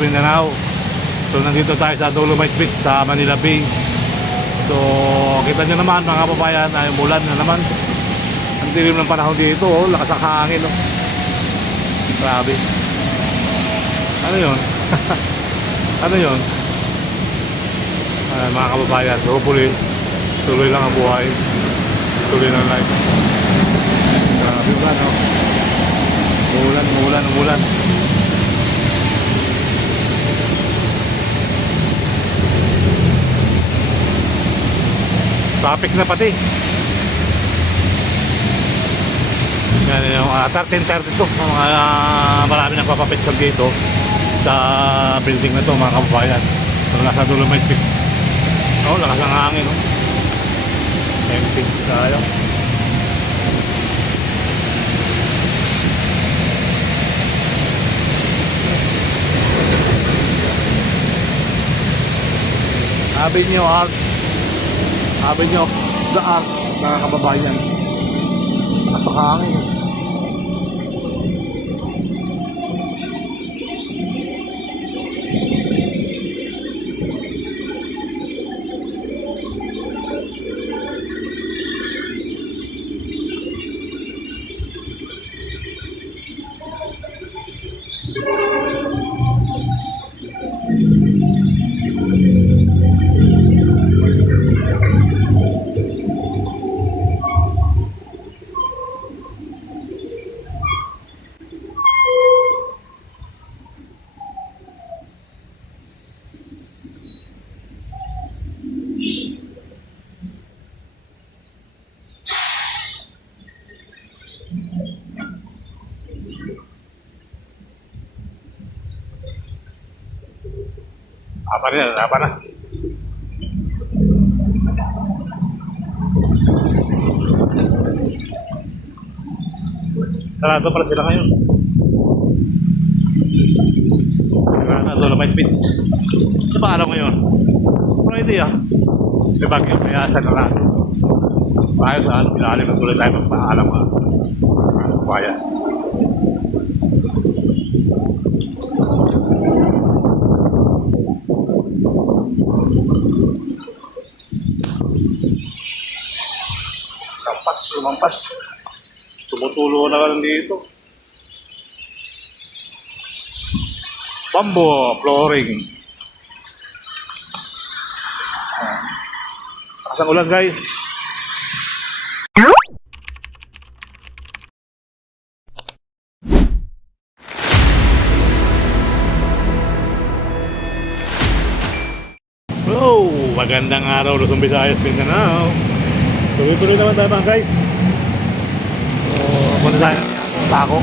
Mindanao. So nandito tayo sa Dolomite Beach sa Manila Bay. So kita nyo naman mga kababayan ay umulan na naman. Ang dilim ng panahon dito, oh, lakas ang hangin, oh. Grabe. Ano yun? Ano yun? Mga kababayan, so hopefully tuloy lang ang buhay, tuloy lang life. Grabe ba, no? Umulan. Traffic na pati. Yan yung 13:32. Marami nang papapitsog dito sa building na to mga kababayan. So nasa Dolomite Beach. Oh, lakas ng hangin, no? Empty tayo. Avenue of the Art, mga kababayan. Lakas ng hangin. Apa na? Sarado pala sila ngayon. Dolomite Beach. Ano ba araw ngayon? Friday, ah. May bagyo, kaya sa sarado. Tayo sa ilalim na tuloy tayo magpaalam, mga kabayan. Lumampas. Tumutulo na lang dito. Bamboo flooring. Lakas ang ulan, guys. Hello, magandang araw, Luzon, Visayas, Mindanao. Tuloy-tuloy naman tayo mga guys. So, punta tayo ng Paco.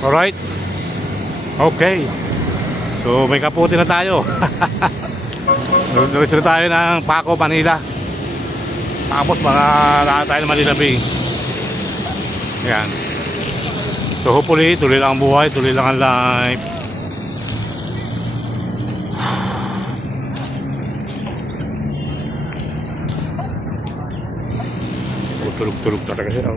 Alright. Okay. So, may kaputi na tayo. Diretso tayo ng Paco, Manila. Tapos lahat tayo ng Manila Bay. Ayan. So hopefully tuloy lang ang buhay, tuloy lang ang life. Tulog talaga siya.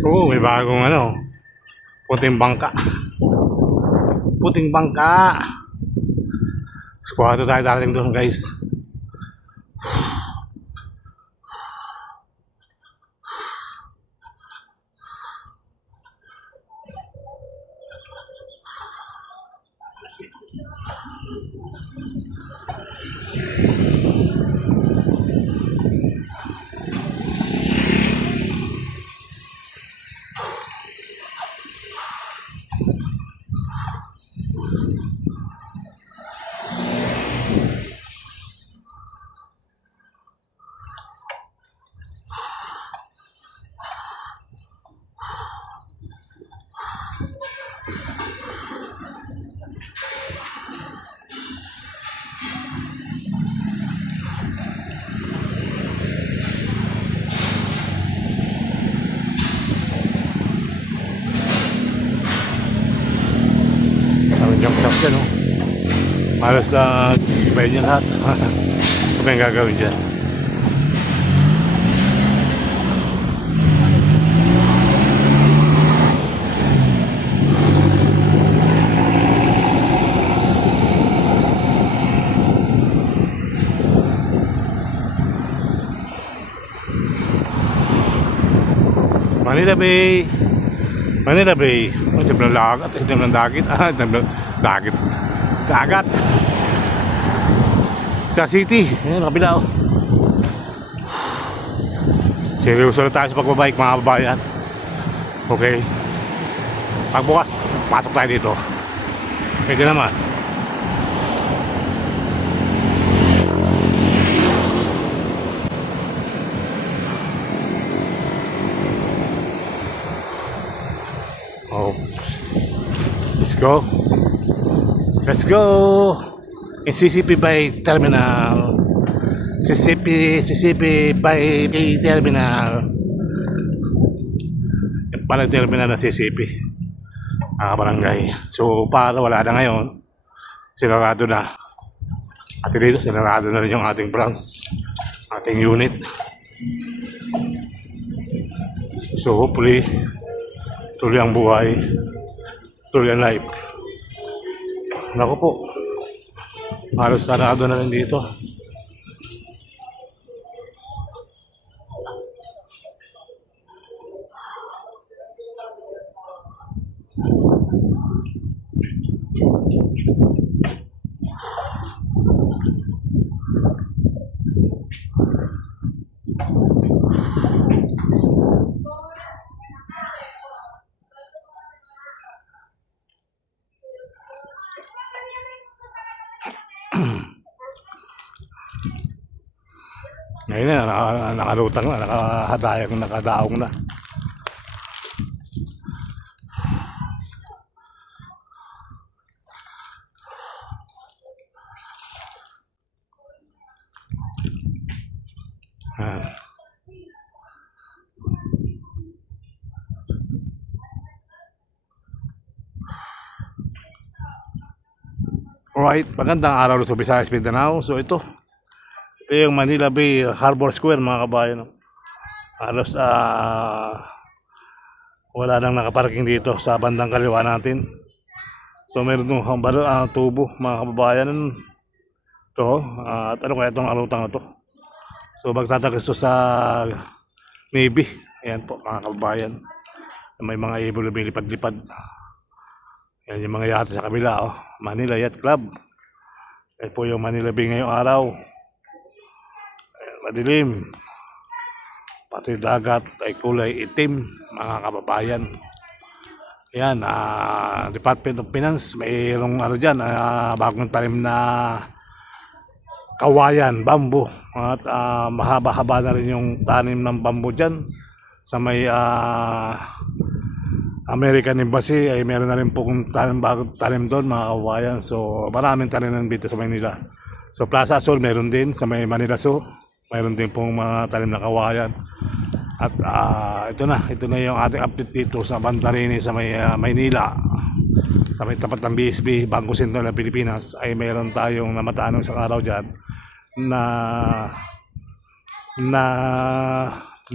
Oo, may bagong ano, puting bangka. Puting bangka. Squad tayo darating doon, guys. Jump shop dyan, oh. Halos na ibayin niya lahat. Ano yung gagawin dyan? Manila Bay. Manila Bay. Oh, dyan ng lagat. Dyan ng dagit. Dyan ng dagit. Dagat. Sa city. Ayan, kabila, oh. Seryoso na tayo sa pagbabike, mga babayan. Okay. Pagbukas, patok tayo dito. Pwede naman. Oh. Let's go. Let's go. In CCP by Terminal. CCP by Terminal. Yung pala terminal na CCP. Barangay. So para wala na ngayon, sinarado na. At dito sinarado na rin yung ating branch, ating unit. So hopefully tuloy ang buhay, tuloy ang life. Naku po, Halos sarado na rin dito. Ngayon na, nakalutang na, nakahadayang, nakadaong na. Ah. Alright, magandang araw sa Visayas, Mindanao. So ito yung Manila Bay Harbor Square mga kabayan. Halos wala nang nakaparking dito sa bandang kaliwa natin. So meron itong tubo mga kababayan. Ito, at ano kaya itong alutang na to? So magtatagos to sa Navy. Ayan po mga kababayan. May mga ibon na bilipad-lipad. Yan yung mga yate sa kabila, oh. Manila Yacht Club. Yan po yung Manila Bay ngayong araw. Ayan, madilim. Pati dagat ay kulay itim, mga kababayan. Yan, Department of Finance, mayroong ano dyan, bagong talim na kawayan, bamboo. At mahaba-haba na rin yung tanim ng bamboo dyan. Sa may American Embassy ay meron na rin po kung bagong tanim doon mga kawayan. So maraming taniman dito sa Manila. So Plaza Azul meron din sa may Manila Zoo. Meron din pong mga tanim na kawayan. At ito na yung ating update dito sa Bantarini sa may Maynila. Sa may tapat ng BSB, Bangko Sentral ng Pilipinas ay meron tayong namataan ng isang araw dyan na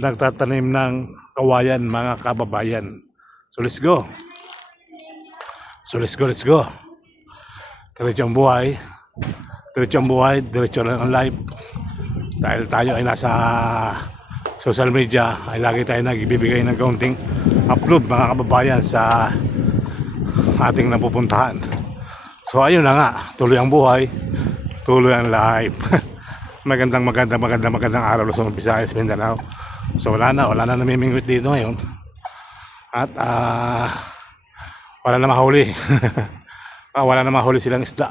nagtatanim ng kawayan mga kababayan. So let's go. Let's go. Diretso ang buhay. Diretso lang ang life. Dahil tayo ay nasa social media, ay lagi tayo nagbibigay ng kaunting upload mga kababayan sa ating napupuntahan. So ayun na nga, tuloy ang buhay, tuloy ang life. magandang araw sa Visayas, Mindanao. So wala na namimingwit dito ngayon. At wala na mahuli. Wala na mahuli silang isda.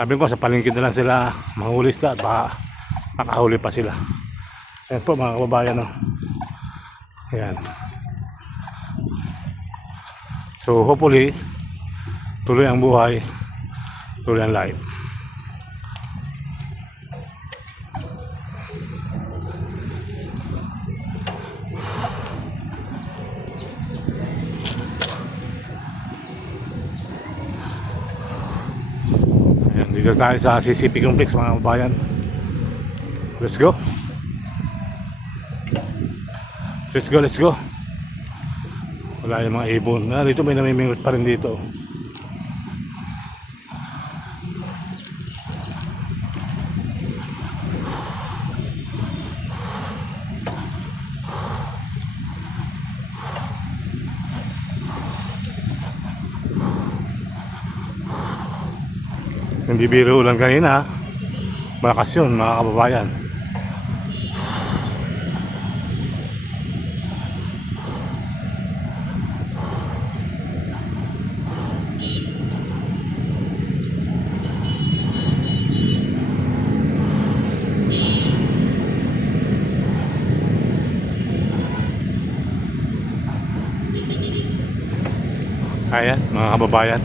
Sabi ko sa palengke na lang sila mahuli isda at baka makahuli pa sila. Ayan po mga kababayan, no? Ayan. So hopefully tuloy ang buhay, tuloy ang life. Dito tayo sa CCP Complex mga kabayan. Let's go. Wala yung mga ibon. Dito may namimingot pa rin dito. Hindi biro lang kanina. Malakas yun mga kababayan. Ayan mga kababayan.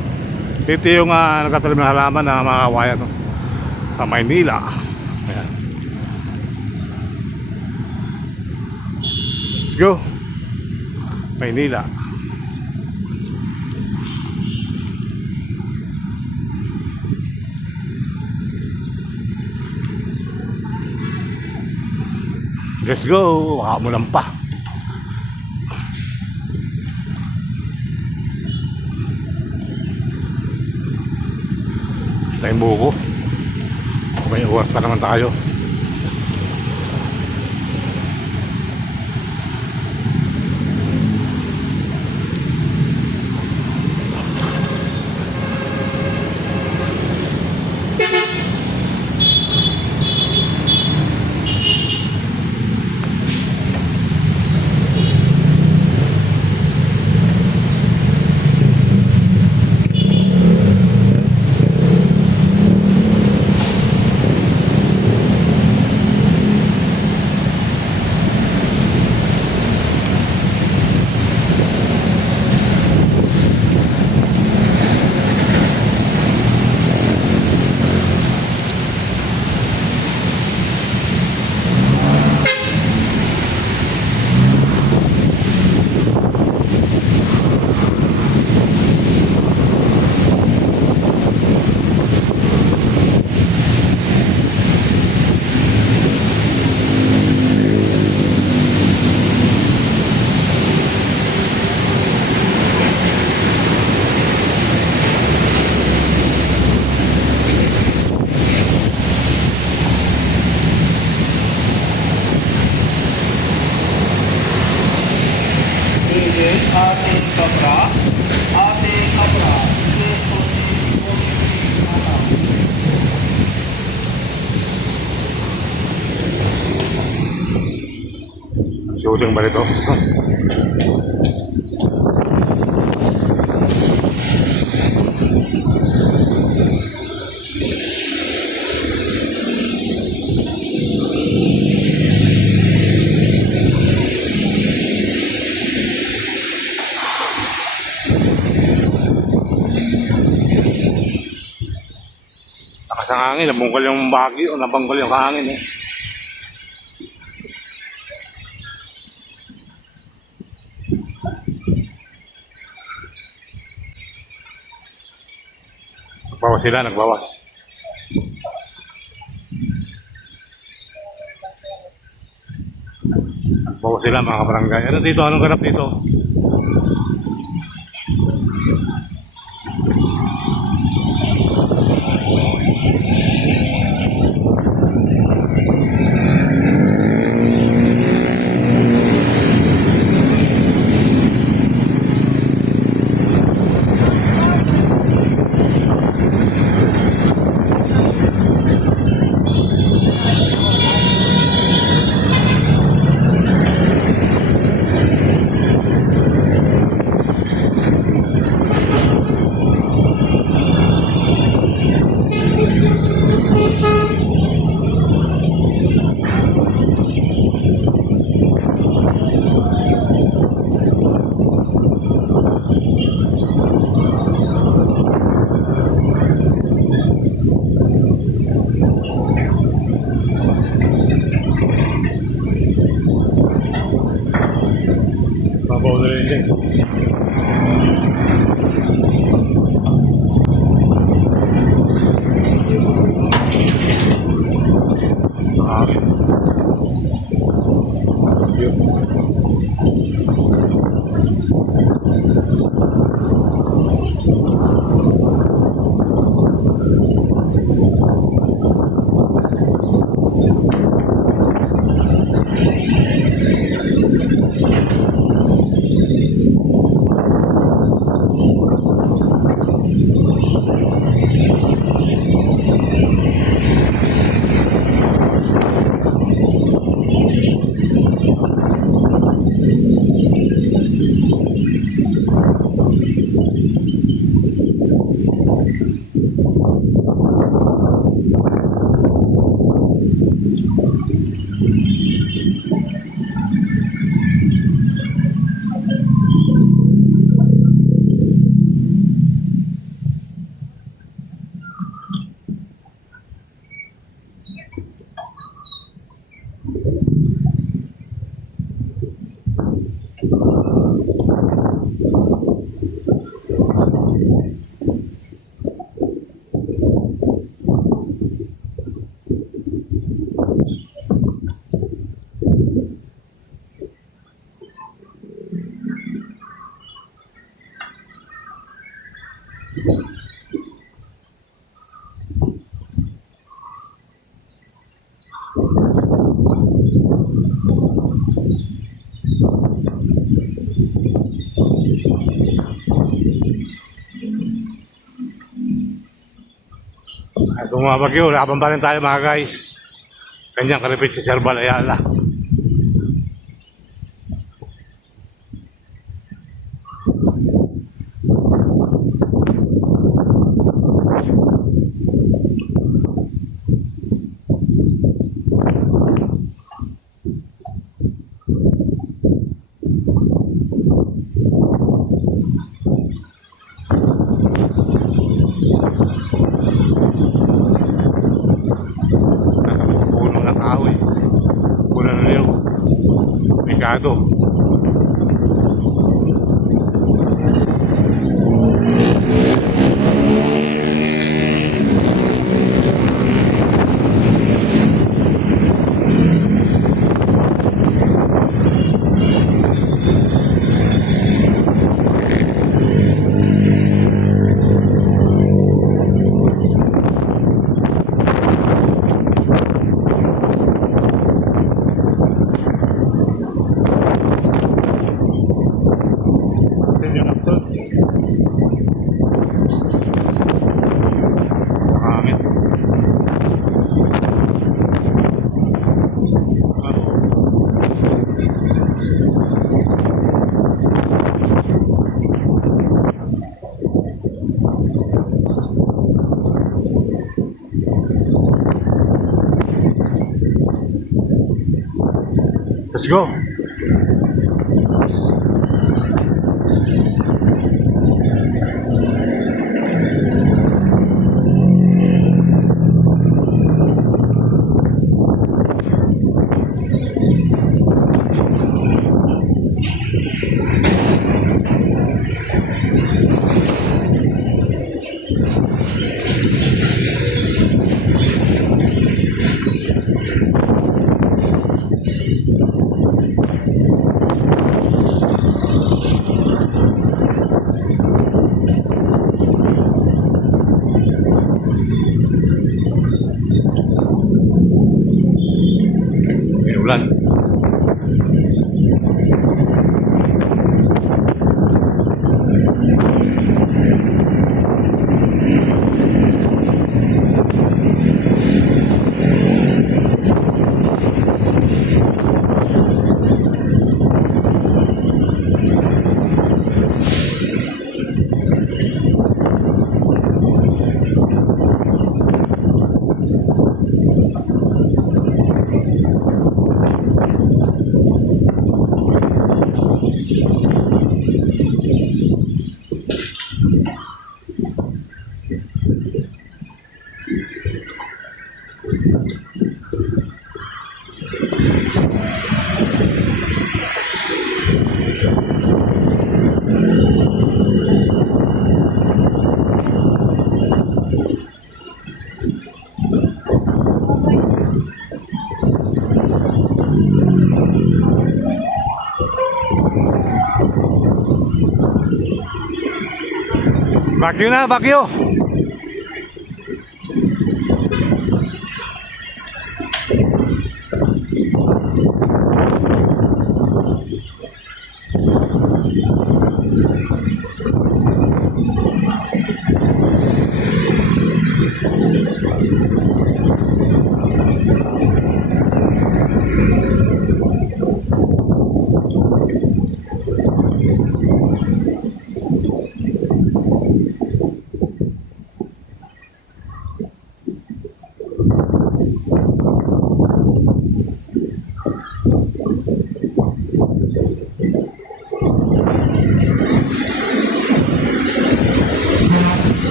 Dito yung nagtatalim ng halaman na mga kawayan, no? Sa Maynila. Ayan. Let's go Maynila. Let's go. Makamulan pa. Tayong buko. May oras pa naman tayo. Ating kabra, ating kabra, Shooting ba ito? Lakas ang hangin, nabungkal yung bagyo, nabanggal yung hangin eh. Nagbawas sila, nagbawas. Nagbawas sila mga kabarangay. Ano dito? Anong ganap dito? Babaw na rin din. mga bagyo, laban pa rin tayo mga guys. Kanyang karipit si Sir Bal Ayala. Puno ng kahoy. Puno ng niyog. Mikado. Senior Lakson. Nakangit. Let's go. May ulan. Bagyo na, bagyo.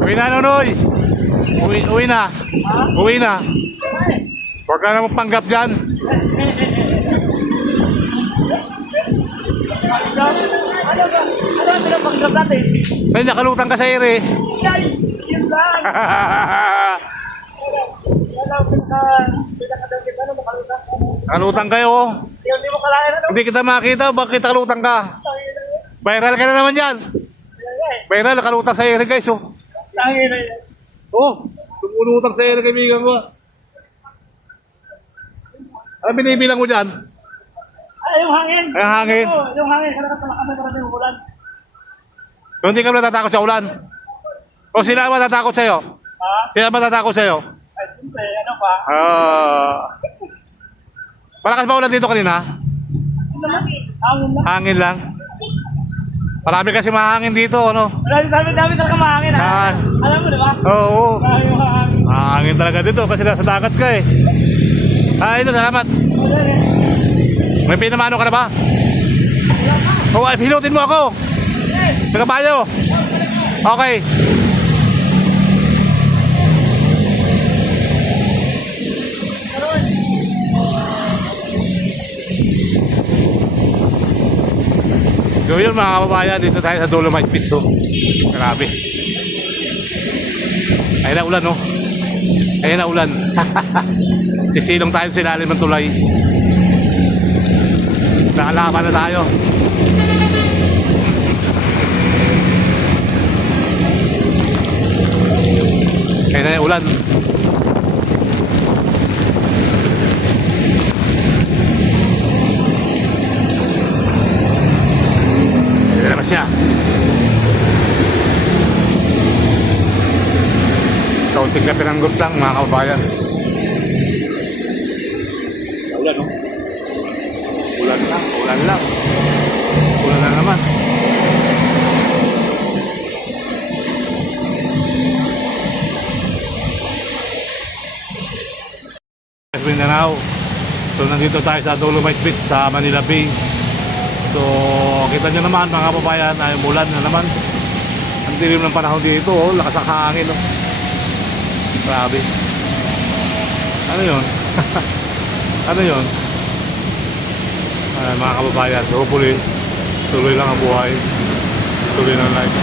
Uwi na, Nonoy. Uwi na. Uwi na. Huwag ka na magpanggap dyan. Ano ba? Ano ang pinapanggap natin? May nakalutang ka sa ere. Yay! Yun lang! Pinakadagit ano, makalutang ka. Kalutang kayo. Hindi mo kalahin ano. Hindi kita makita, bakit kalutang ka? Viral ka na naman yan. Viral, kalutang sa ere guys, oh. Tangin na yan. Oh, tumulutang sa ere kaibigan mo. Ano binibilang mo dyan? Yung hangin. Ang hangin. Oo, yung hangin. Kailangan malakas na parating yung ulan. Kung hindi ka natatakot sa ulan. O sila matatakot sa'yo? Ha? Sila matatakot sa'yo? Ay, siyempre, ano pa? Malakas ba ulan dito kanina? Ano lang? Hangin lang. Hangin lang. Marami kasi mahangin dito, ano? Dami talaga mahangin, ha? Ah. Alam mo, di ba? Oo. Dami yung hangin. Mahangin talaga dito kasi nasa dagat ka eh. Ito, salamat. May pinamano ka na ba? Oo, ay, pilotin mo ako. Sa kabayo. Okay. So yun mga kababayan, dito tayo sa Dolomite Beach, oh. Grabe. Ayun na ulan, oh. Ayun na ulan. Sisilong tayo sa ilalim ng tulay. Nakalaman na tayo. Ayun na yung ulan. Ayun na naman siya. Kaunting na pinanggot lang mga kababayan. Ulan, no? Ulan lang, ulan lang. Ulan na naman. Mindanao. So nandito tayo sa Dolomite Beach sa Manila Bay. So kita nyo naman mga kababayan ay umulan na naman. Ang dilim ng panahon dito, oh, lakas ang hangin, oh. Grabe. Ano yun? Ano yun? Mga kababayan, so hopefully tuloy lang ang buhay, tuloy lang life.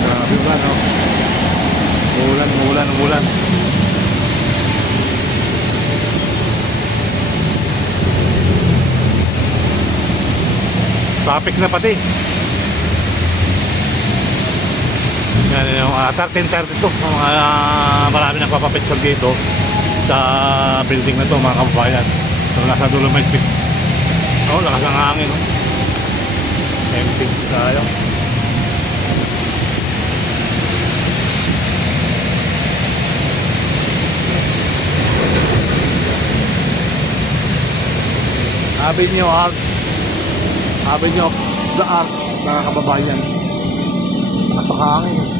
Grabe ba, no? Umulan, umulan, umulan. Traffic na pati. Yan yung 13:32, marami nang papapitpag dito sa building na to mga kababayan. So nasa Dolomite Beach. Oh, lakas ang hangin, oh. Empty tayo. Avenue Art. Avenue of the Art, mga kababayan. Nasa hangin.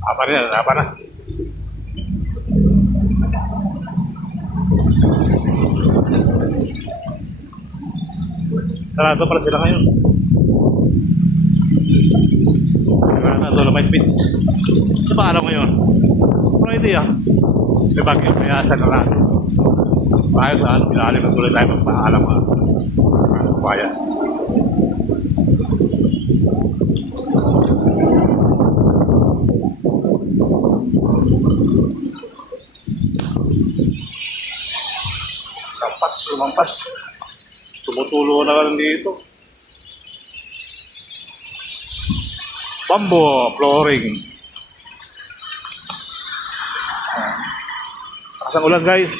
Apa na? Apa na? Sarado pala sila ngayon. Wala na, Dolomite Beach. Ano pa araw ngayon? Friday, ah. May bagyo, kaya sa kalan. Tayo sa ano, ilalim ng tuloy tayo magpaalam, ah. Bayan. Kampas, lumampas. Tumutulo na ka lang dito. Bamboo flooring. Lakas ang ulan, guys.